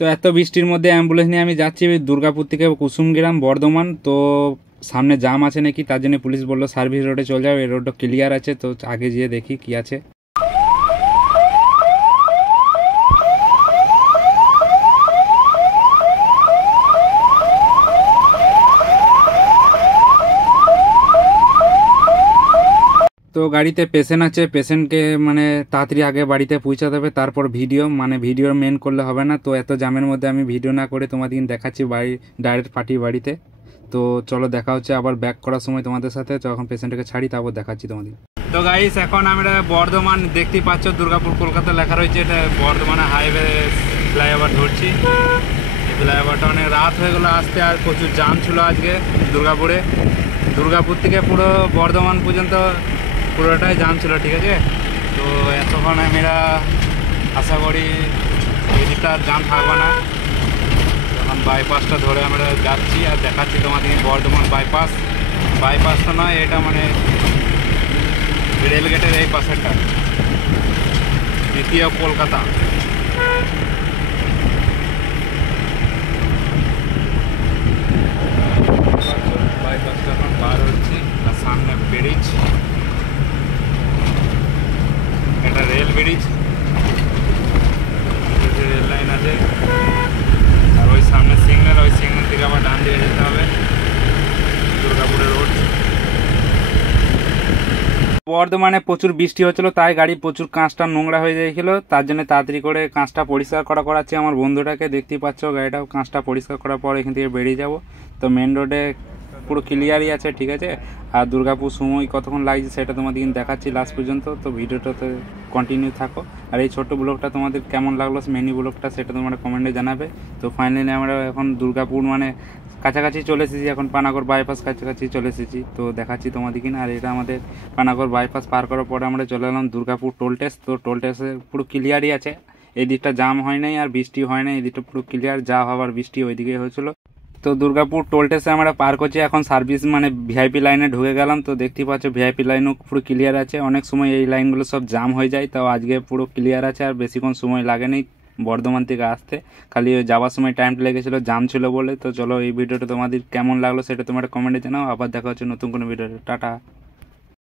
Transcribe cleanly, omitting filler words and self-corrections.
তো এত বৃষ্টির মধ্যে অ্যাম্বুলেন্স নিয়ে আমি যাচ্ছি দুর্গাপুর থেকে কুসুমগ্রাম বর্ধমান। তো সামনে জাম আছে নাকি, তার জন্য পুলিশ বললো সার্ভিস রোডে চলে যাও, এই রোডটা ক্লিয়ার আছে। তো আগে গিয়ে দেখি কি আছে। তো গাড়িতে পেশেন্ট আছে, পেশেন্টকে মানে তাড়াতাড়ি আগে বাড়িতে পৌঁছাতে হবে, তারপর ভিডিও মানে ভিডিও মেন করলে হবে না। তো এত জামের মধ্যে আমি ভিডিও না করে তোমাদের দেখাচ্ছি বাড়ি ডাইরেক্ট পার্টি বাড়িতে। তো চলো দেখা হচ্ছে আবার ব্যাক করার সময় তোমাদের সাথে, যখন পেশেন্টকে ছাড়ি তারপর দেখাচ্ছি তোমাদের। তো গাইস এখন আমরা বর্ধমান দেখতেই পাচ্ছ, দুর্গাপুর কলকাতা লেখা রয়েছে, এটা বর্ধমানে হাইওয়ে ফ্লাইওভার ধরছি। এই ফ্লাইওভারটা অনেক রাত হয়ে গেলো আসতে, আর প্রচুর জাম ছিল আজকে দুর্গাপুরে। দুর্গাপুর থেকে পুরো বর্ধমান পর্যন্ত পুরোটাই জাম ছিল, ঠিক আছে। তো এতক্ষণ আমরা আশা করি এদিকটা জাম থাকবে না। এখন বাইপাসটা ধরে আমরা যাচ্ছি আর দেখাচ্ছি তোমাদের বর্ধমান বাইপাসটা নয়, এটা মানে রেলগেটের এই পাশেরটা, দ্বিতীয় কলকাতা। বাইপাসটা এখন পার হচ্ছি, আর সামনে ব্রিজ, এটা রেল ব্রিজ, রেল লাইন আছে। আর ওই সামনে সিগন্যাল, ওই সিগন্যাল থেকে আবার ডান দিকে যেতে হবে, দুর্গাপুরের রোড। বর্ধমানে প্রচুর বৃষ্টি হচ্ছিল, তাই গাড়ি প্রচুর কাঁচটা নোংরা হয়ে যাচ্ছিল, তার জন্য তাড়াতাড়ি করে কাঁচটা পরিষ্কার করাচ্ছি আমার বন্ধুটাকে। দেখতেই পাচ্ছ গাড়িটাও কাঁচটা পরিষ্কার করার পর এখান থেকে বেরিয়ে যাব। তো মেন রোডে পুরো ক্লিয়ারই আছে, ঠিক আছে। আর দুর্গাপুর সময় কতক্ষণ লাগছে সেটা তোমাদের দেখাচ্ছি লাস্ট পর্যন্ত। তো ভিডিওটাতে কন্টিনিউ থাকো। আর এই ছোট্ট ব্লগটা তোমাদের কেমন লাগলো, মিনি ব্লগটা, সেটা তোমরা কমেন্টে জানাবে। তো ফাইনালি আমরা এখন দুর্গাপুর মানে কাছাকাছি চলে এসেছি, এখন পানাগড় বাইপাস কাছাকাছি চলে এসেছি। তো দেখাচ্ছি তোমাদের কিনা। আর এটা আমাদের পানাগড় বাইপাস পার করার পরে আমরা চলে এলাম দুর্গাপুর টোল টেস্ট। তো টোল টেস্টে পুরো ক্লিয়ারই আছে, এই দিকটা জাম হয় নাই আর বৃষ্টি হয় নাই, এই দিকটা পুরো ক্লিয়ার। যা হওয়ার বৃষ্টি ওইদিকে হয়েছিল। তো দুর্গাপুর টোল টেস্টে আমরা পার করছি, এখন সার্ভিস মানে ভিআইপি লাইনে ঢুকে গেলাম। তো দেখতেই পাচ্ছ ভিআইপি লাইনও পুরো ক্লিয়ার আছে। অনেক সময় এই লাইনগুলো সব জাম হয়ে যায়, তাও আজকে পুরো ক্লিয়ার আছে, আর বেশিক্ষণ সময় লাগেনি বর্ধমান থেকে আসতে। খালি ওই যাওয়ার সময় টাইমটা লেগেছিলো জাম ছিল বলে। তো চলো এই ভিডিওটা তোমাদের কেমন লাগলো সেটা তোমরা কমেন্টে জানাও। আবার দেখা হচ্ছে নতুন কোনো ভিডিওতে। টাটা।